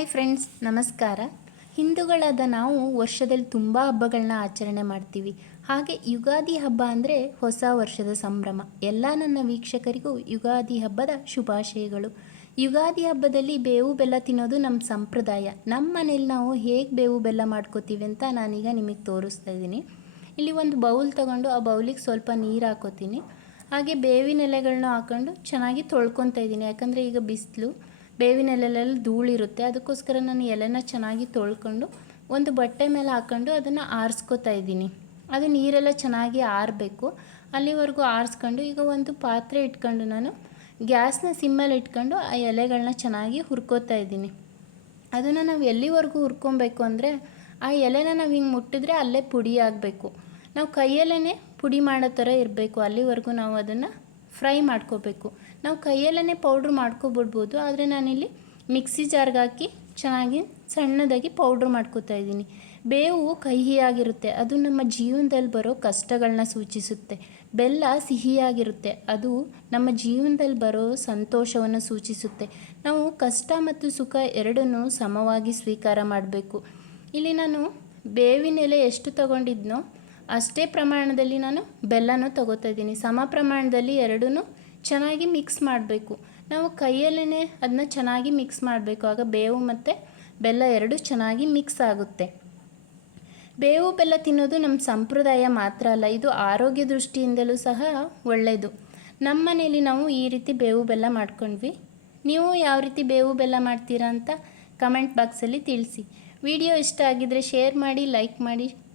Hi friends ನಮಸ್ಕಾರ. ಹಿಂದೂಗಳಾದ ನಾವು ವರ್ಷದಲ್ಲಿ ತುಂಬ ಹಬ್ಬಗಳನ್ನ ಆಚರಣೆ ಮಾಡ್ತೀವಿ. ಹಾಗೆ ಯುಗಾದಿ ಹಬ್ಬ ಅಂದರೆ ಹೊಸ ವರ್ಷದ ಸಂಭ್ರಮ. ಎಲ್ಲ ನನ್ನ ವೀಕ್ಷಕರಿಗೂ ಯುಗಾದಿ ಹಬ್ಬದ ಶುಭಾಶಯಗಳು. ಯುಗಾದಿ ಹಬ್ಬದಲ್ಲಿ ಬೇವು ಬೆಲ್ಲ ತಿನ್ನೋದು ನಮ್ಮ ಸಂಪ್ರದಾಯ. ನಮ್ಮ ಮನೇಲಿ ನಾವು ಹೇಗೆ ಬೇವು ಬೆಲ್ಲ ಮಾಡ್ಕೋತೀವಿ ಅಂತ ನಾನೀಗ ನಿಮಗೆ ತೋರಿಸ್ತಾ ಇದ್ದೀನಿ. ಇಲ್ಲಿ ಒಂದು ಬೌಲ್ ತಗೊಂಡು ಆ ಬೌಲಿಗೆ ಸ್ವಲ್ಪ ನೀರು ಹಾಕೋತೀನಿ. ಹಾಗೆ ಬೇವಿನ ಎಲೆಗಳನ್ನ ಹಾಕೊಂಡು ಚೆನ್ನಾಗಿ ತೊಳ್ಕೊತಾ ಇದ್ದೀನಿ. ಯಾಕಂದರೆ ಈಗ ಬಿಸಿಲು. ಬೇವಿನ ಎಲೆಲೆಲ್ಲ ಧೂಳಿರುತ್ತೆ. ಅದಕ್ಕೋಸ್ಕರ ನಾನು ಎಲೆನ ಚೆನ್ನಾಗಿ ತೊಳ್ಕೊಂಡು ಒಂದು ಬಟ್ಟೆ ಮೇಲೆ ಹಾಕ್ಕೊಂಡು ಅದನ್ನು ಆರಿಸ್ಕೊತಾ ಇದ್ದೀನಿ. ಅದು ನೀರೆಲ್ಲ ಚೆನ್ನಾಗಿ ಆರಬೇಕು. ಅಲ್ಲಿವರೆಗೂ ಆರಿಸ್ಕೊಂಡು ಈಗ ಒಂದು ಪಾತ್ರೆ ಇಟ್ಕೊಂಡು ನಾನು ಗ್ಯಾಸ್ನ ಸಿಮ್ಮಲ್ಲಿ ಇಟ್ಕೊಂಡು ಆ ಎಲೆಗಳನ್ನ ಚೆನ್ನಾಗಿ ಹುರ್ಕೋತಾ ಇದ್ದೀನಿ. ಅದನ್ನು ನಾವು ಎಲ್ಲಿವರೆಗೂ ಹುರ್ಕೊಬೇಕು ಅಂದರೆ ಆ ಎಲೆನ ನಾವು ಹಿಂಗೆ ಮುಟ್ಟಿದ್ರೆ ಅಲ್ಲೇ ಪುಡಿ ಆಗಬೇಕು. ನಾವು ಕೈಯಲ್ಲೇ ಪುಡಿ ಮಾಡೋ ಥರ ಇರಬೇಕು. ಅಲ್ಲಿವರೆಗೂ ನಾವು ಅದನ್ನು ಫ್ರೈ ಮಾಡ್ಕೋಬೇಕು. ನಾವು ಕೈಯಲ್ಲೇ ಪೌಡ್ರ್ ಮಾಡ್ಕೊಬಿಡ್ಬೋದು, ಆದರೆ ನಾನಿಲ್ಲಿ ಮಿಕ್ಸಿ ಜಾರ್ಗೆ ಹಾಕಿ ಚೆನ್ನಾಗಿ ಸಣ್ಣದಾಗಿ ಪೌಡ್ರ್ ಮಾಡ್ಕೋತಾ ಇದ್ದೀನಿ. ಬೇವು ಕಹಿಯಾಗಿರುತ್ತೆ, ಅದು ನಮ್ಮ ಜೀವನದಲ್ಲಿ ಬರೋ ಕಷ್ಟಗಳನ್ನ ಸೂಚಿಸುತ್ತೆ. ಬೆಲ್ಲ ಸಿಹಿಯಾಗಿರುತ್ತೆ, ಅದು ನಮ್ಮ ಜೀವನದಲ್ಲಿ ಬರೋ ಸಂತೋಷವನ್ನು ಸೂಚಿಸುತ್ತೆ. ನಾವು ಕಷ್ಟ ಮತ್ತು ಸುಖ ಎರಡನ್ನೂ ಸಮವಾಗಿ ಸ್ವೀಕಾರ ಮಾಡಬೇಕು. ಇಲ್ಲಿ ನಾನು ಬೇವಿನೆಲೆ ಎಷ್ಟು ತಗೊಂಡಿದ್ನೋ ಅಷ್ಟೇ ಪ್ರಮಾಣದಲ್ಲಿ ನಾನು ಬೆಲ್ಲನೂ ತಗೋತಾ ಇದ್ದೀನಿ ಸಮ ಪ್ರಮಾಣದಲ್ಲಿ ಎರಡೂ ಚೆನ್ನಾಗಿ ಮಿಕ್ಸ್ ಮಾಡಬೇಕು. ನಾವು ಕೈಯಲ್ಲೇ ಅದನ್ನ ಚೆನ್ನಾಗಿ ಮಿಕ್ಸ್ ಮಾಡಬೇಕು. ಆಗ ಬೇವು ಮತ್ತು ಬೆಲ್ಲ ಎರಡು ಚೆನ್ನಾಗಿ ಮಿಕ್ಸ್ ಆಗುತ್ತೆ. ಬೇವು ಬೆಲ್ಲ ತಿನ್ನೋದು ನಮ್ಮ ಸಂಪ್ರದಾಯ ಮಾತ್ರ ಅಲ್ಲ, ಇದು ಆರೋಗ್ಯ ದೃಷ್ಟಿಯಿಂದಲೂ ಸಹ ಒಳ್ಳೆಯದು ನಮ್ಮ ಮನೇಲಿ ನಾವು ಈ ರೀತಿ ಬೇವು ಬೆಲ್ಲ ಮಾಡ್ಕೊಂಡ್ವಿ. ನೀವು ಯಾವ ರೀತಿ ಬೇವು ಬೆಲ್ಲ ಮಾಡ್ತೀರಾ ಅಂತ ಕಮೆಂಟ್ ಬಾಕ್ಸಲ್ಲಿ ತಿಳಿಸಿ. ವಿಡಿಯೋ ಇಷ್ಟ ಆಗಿದ್ದರೆ ಶೇರ್ ಮಾಡಿ, ಲೈಕ್ ಮಾಡಿ.